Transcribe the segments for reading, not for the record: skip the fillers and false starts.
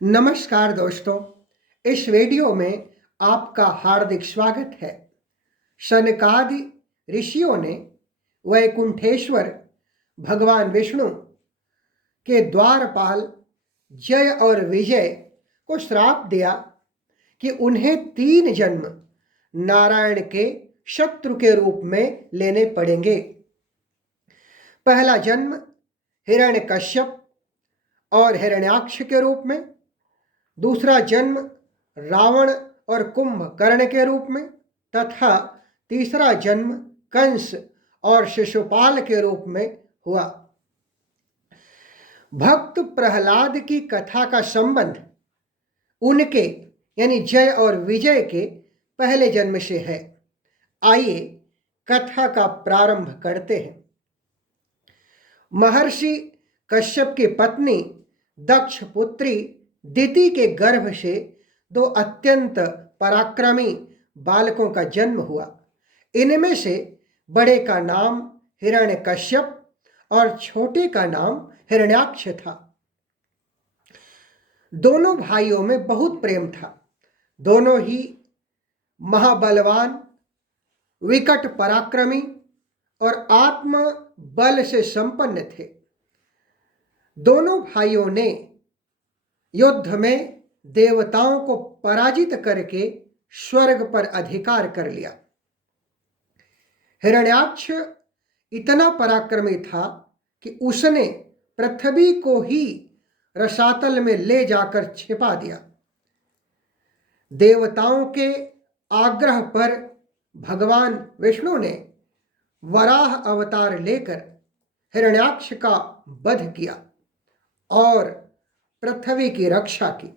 नमस्कार दोस्तों, इस वीडियो में आपका हार्दिक स्वागत है। सनकादि ऋषियों ने वैकुंठेश्वर भगवान विष्णु के द्वारपाल जय और विजय को श्राप दिया कि उन्हें 3 जन्म नारायण के शत्रु के रूप में लेने पड़ेंगे। पहला जन्म हिरण्यकश्यप और हिरण्याक्ष के रूप में, दूसरा जन्म रावण और कुंभकर्ण के रूप में तथा तीसरा जन्म कंस और शिशुपाल के रूप में हुआ। भक्त प्रहलाद की कथा का संबंध उनके यानी जय और विजय के पहले जन्म से है। आइए कथा का प्रारंभ करते हैं। महर्षि कश्यप की पत्नी दक्ष पुत्री दिति के गर्भ से 2 अत्यंत पराक्रमी बालकों का जन्म हुआ। इनमें से बड़े का नाम हिरण्यकश्यप और छोटे का नाम हिरण्याक्ष था। दोनों भाइयों में बहुत प्रेम था। दोनों ही महाबलवान, विकट पराक्रमी और आत्म बल से संपन्न थे। दोनों भाइयों ने युद्ध में देवताओं को पराजित करके स्वर्ग पर अधिकार कर लिया। हिरण्याक्ष इतना पराक्रमी था कि उसने पृथ्वी को ही रसातल में ले जाकर छिपा दिया। देवताओं के आग्रह पर भगवान विष्णु ने वराह अवतार लेकर हिरण्याक्ष का वध किया और पृथ्वी की रक्षा की।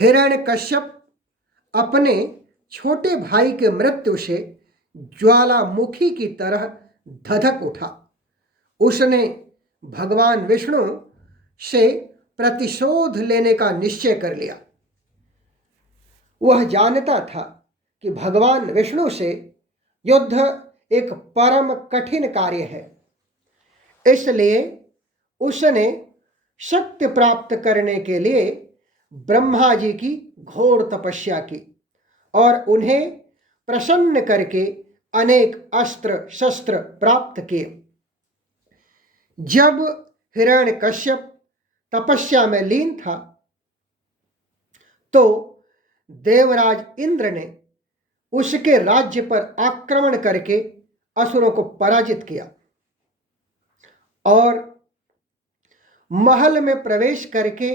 हिरण्यकश्यप अपने छोटे भाई के मृत्यु से ज्वालामुखी की तरह धधक उठा। उसने भगवान विष्णु से प्रतिशोध लेने का निश्चय कर लिया। वह जानता था कि भगवान विष्णु से युद्ध एक परम कठिन कार्य है, इसलिए उसने शक्ति प्राप्त करने के लिए ब्रह्मा जी की घोर तपस्या की और उन्हें प्रसन्न करके अनेक अस्त्र शस्त्र प्राप्त किए। जब हिरण्यकश्यप तपस्या में लीन था तो देवराज इंद्र ने उसके राज्य पर आक्रमण करके असुरों को पराजित किया और महल में प्रवेश करके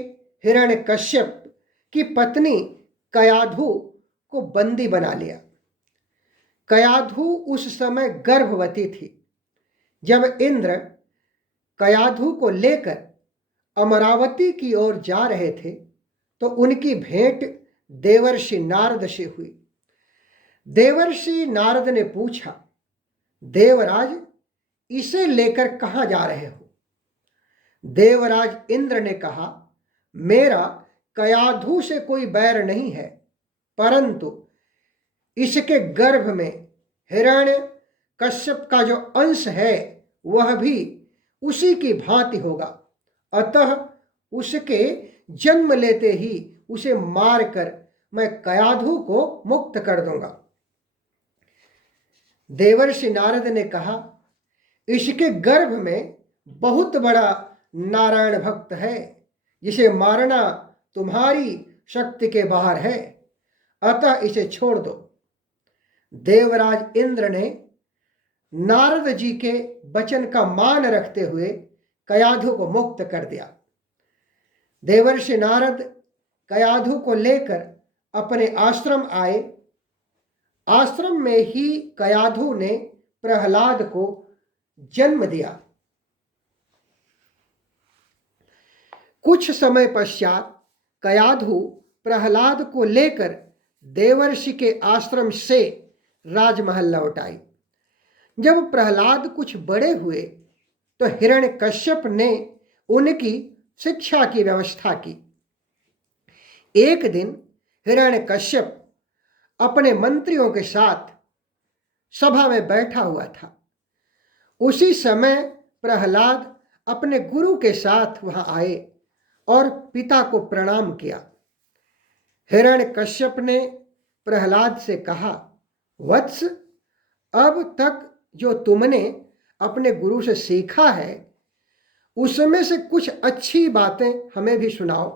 हिरण्यकश्यप की पत्नी कयाधु को बंदी बना लिया। कयाधु उस समय गर्भवती थी। जब इंद्र कयाधु को लेकर अमरावती की ओर जा रहे थे तो उनकी भेंट देवर्षि नारद से हुई। देवर्षि नारद ने पूछा, देवराज, इसे लेकर कहाँ जा रहे हो? देवराज इंद्र ने कहा, मेरा कयाधु से कोई बैर नहीं है, परंतु इसके गर्भ में हिरण्य कश्यप का जो अंश है वह भी उसी की भांति होगा, अतः उसके जन्म लेते ही उसे मारकर मैं कयाधु को मुक्त कर दूंगा। देवर्षि नारद ने कहा, इसके गर्भ में बहुत बड़ा नारायण भक्त है, जिसे मारना तुम्हारी शक्ति के बाहर है, अतः इसे छोड़ दो। देवराज इंद्र ने नारद जी के वचन का मान रखते हुए कयाधु को मुक्त कर दिया। देवर्षि नारद कयाधु को लेकर अपने आश्रम आए। आश्रम में ही कयाधु ने प्रहलाद को जन्म दिया। कुछ समय पश्चात कयाधु प्रहलाद को लेकर देवर्षि के आश्रम से राजमहल लौट आई। जब प्रहलाद कुछ बड़े हुए तो हिरण्यकश्यप ने उनकी शिक्षा की व्यवस्था की। एक दिन हिरण्यकश्यप अपने मंत्रियों के साथ सभा में बैठा हुआ था। उसी समय प्रहलाद अपने गुरु के साथ वहां आए और पिता को प्रणाम किया। हिरण्यकश्यप ने प्रहलाद से कहा, वत्स, अब तक जो तुमने अपने गुरु से सीखा है उसमें से कुछ अच्छी बातें हमें भी सुनाओ।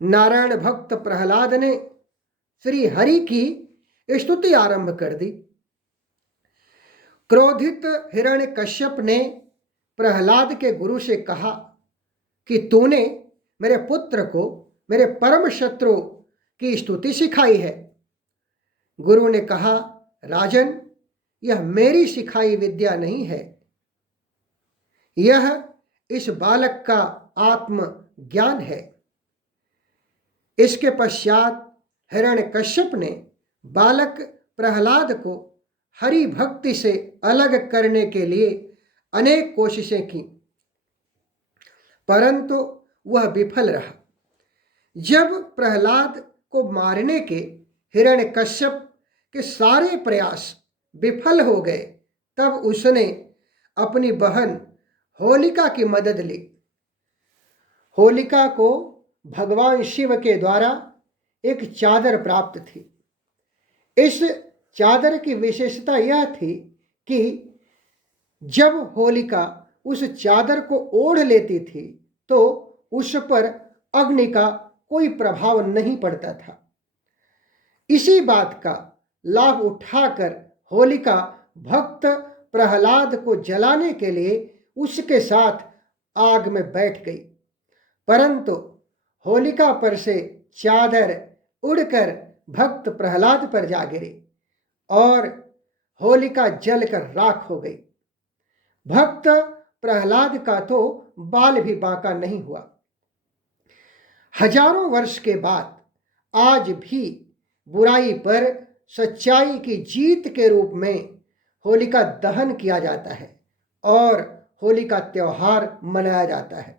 नारायण भक्त प्रहलाद ने श्री हरि की स्तुति आरंभ कर दी। क्रोधित हिरण्यकश्यप ने प्रहलाद के गुरु से कहा कि तूने मेरे पुत्र को मेरे परम शत्रु की स्तुति सिखाई है। गुरु ने कहा, राजन, यह मेरी सिखाई विद्या नहीं है, यह इस बालक का आत्म ज्ञान है। इसके पश्चात हिरण्यकश्यप ने बालक प्रहलाद को हरि भक्ति से अलग करने के लिए अनेक कोशिशें की, परंतु वह विफल रहा। जब प्रहलाद को मारने के हिरण्यकश्यप के सारे प्रयास विफल हो गए, तब उसने अपनी बहन होलिका की मदद ली। होलिका को भगवान शिव के द्वारा एक चादर प्राप्त थी। इस चादर की विशेषता यह थी कि जब होलिका उस चादर को ओढ़ लेती थी तो उस पर अग्नि का कोई प्रभाव नहीं पड़ता था। इसी बात का लाभ उठाकर होलिका भक्त प्रहलाद को जलाने के लिए उसके साथ आग में बैठ गई, परंतु होलिका पर से चादर उड़कर भक्त प्रहलाद पर जा गिरी और होलिका जलकर राख हो गई। भक्त प्रहलाद का तो बाल भी बांका नहीं हुआ। हजारों वर्ष के बाद आज भी बुराई पर सच्चाई की जीत के रूप में होलिका दहन किया जाता है और होली का त्योहार मनाया जाता है।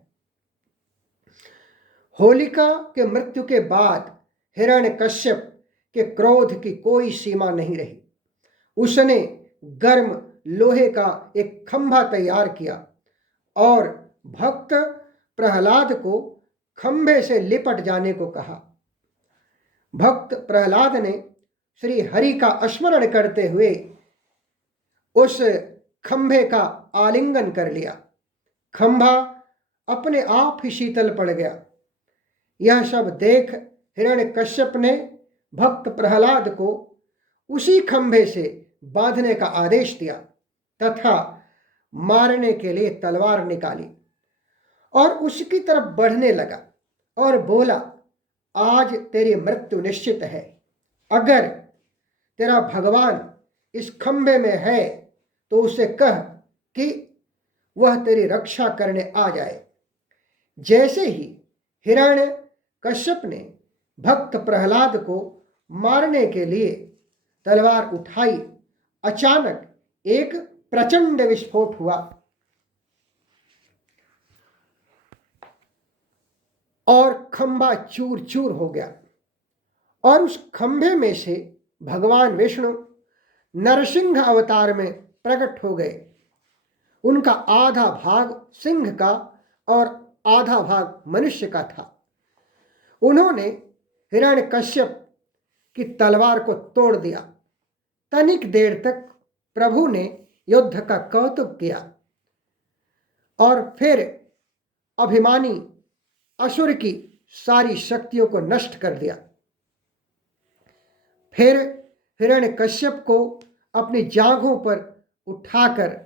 होलिका के मृत्यु के बाद हिरण्यकश्यप के क्रोध की कोई सीमा नहीं रही। उसने गर्म लोहे का एक खंभा तैयार किया और भक्त प्रहलाद को खंभे से लिपट जाने को कहा। भक्त प्रहलाद ने श्री हरि का स्मरण करते हुए उस खंभे का आलिंगन कर लिया। खंभा अपने आप ही शीतल पड़ गया। यह सब देख हिरण्यकश्यप ने भक्त प्रहलाद को उसी खंभे से बांधने का आदेश दिया तथा मारने के लिए तलवार निकाली और उसकी तरफ बढ़ने लगा और बोला, आज तेरी मृत्यु निश्चित है। अगर तेरा भगवान इस खंभे में है तो उसे कह कि वह तेरी रक्षा करने आ जाए। जैसे ही हिरण्यकश्यप ने भक्त प्रहलाद को मारने के लिए तलवार उठाई, अचानक एक प्रचंड विस्फोट हुआ और खंभा चूर चूर हो गया और उस खंभे में से भगवान विष्णु नरसिंह अवतार में प्रकट हो गए। उनका आधा भाग सिंह का और आधा भाग मनुष्य का था। उन्होंने हिरण्यकश्यप की तलवार को तोड़ दिया। तनिक देर तक प्रभु ने युद्ध का कौतुक किया और फिर अभिमानी असुर की सारी शक्तियों को नष्ट कर दिया। फिर हिरण्यकश्यप को अपनी जांघों पर उठाकर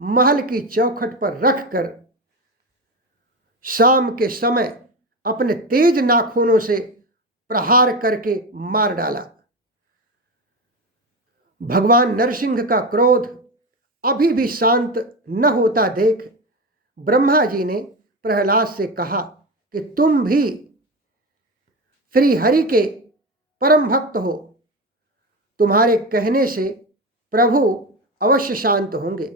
महल की चौखट पर रखकर शाम के समय अपने तेज नाखूनों से प्रहार करके मार डाला। भगवान नरसिंह का क्रोध अभी भी शांत न होता देख ब्रह्मा जी ने प्रहलाद से कहा कि तुम भी श्री हरि के परम भक्त हो, तुम्हारे कहने से प्रभु अवश्य शांत होंगे।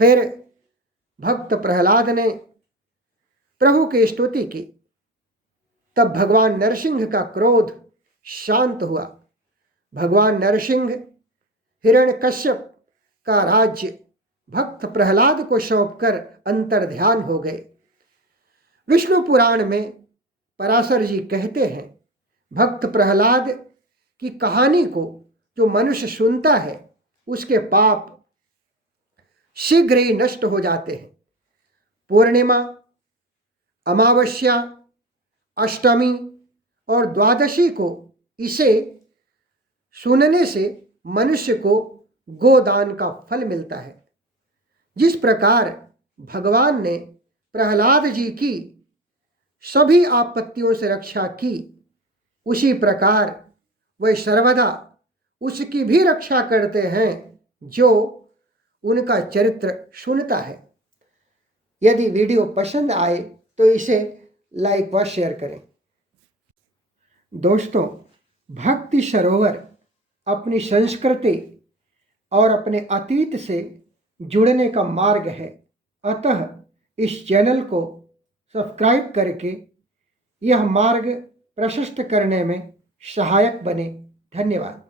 फिर भक्त प्रहलाद ने प्रभु की स्तुति की। तब भगवान नरसिंह का क्रोध शांत हुआ। भगवान नरसिंह हिरण्यकश्यप का राज्य भक्त प्रहलाद को सौंपकर अंतर्ध्यान हो गए। विष्णु पुराण में पराशर जी कहते हैं, भक्त प्रहलाद की कहानी को जो मनुष्य सुनता है उसके पाप शीघ्र ही नष्ट हो जाते हैं। पूर्णिमा, अमावस्या, अष्टमी और द्वादशी को इसे सुनने से मनुष्य को गोदान का फल मिलता है। जिस प्रकार भगवान ने प्रहलाद जी की सभी आपत्तियों से रक्षा की, उसी प्रकार वह सर्वदा उसकी भी रक्षा करते हैं जो उनका चरित्र सुनता है। यदि वीडियो पसंद आए तो इसे लाइक व शेयर करें। दोस्तों, भक्ति सरोवर अपनी संस्कृति और अपने अतीत से जुड़ने का मार्ग है, अतः इस चैनल को सब्सक्राइब करके यह मार्ग प्रशस्त करने में सहायक बने। धन्यवाद।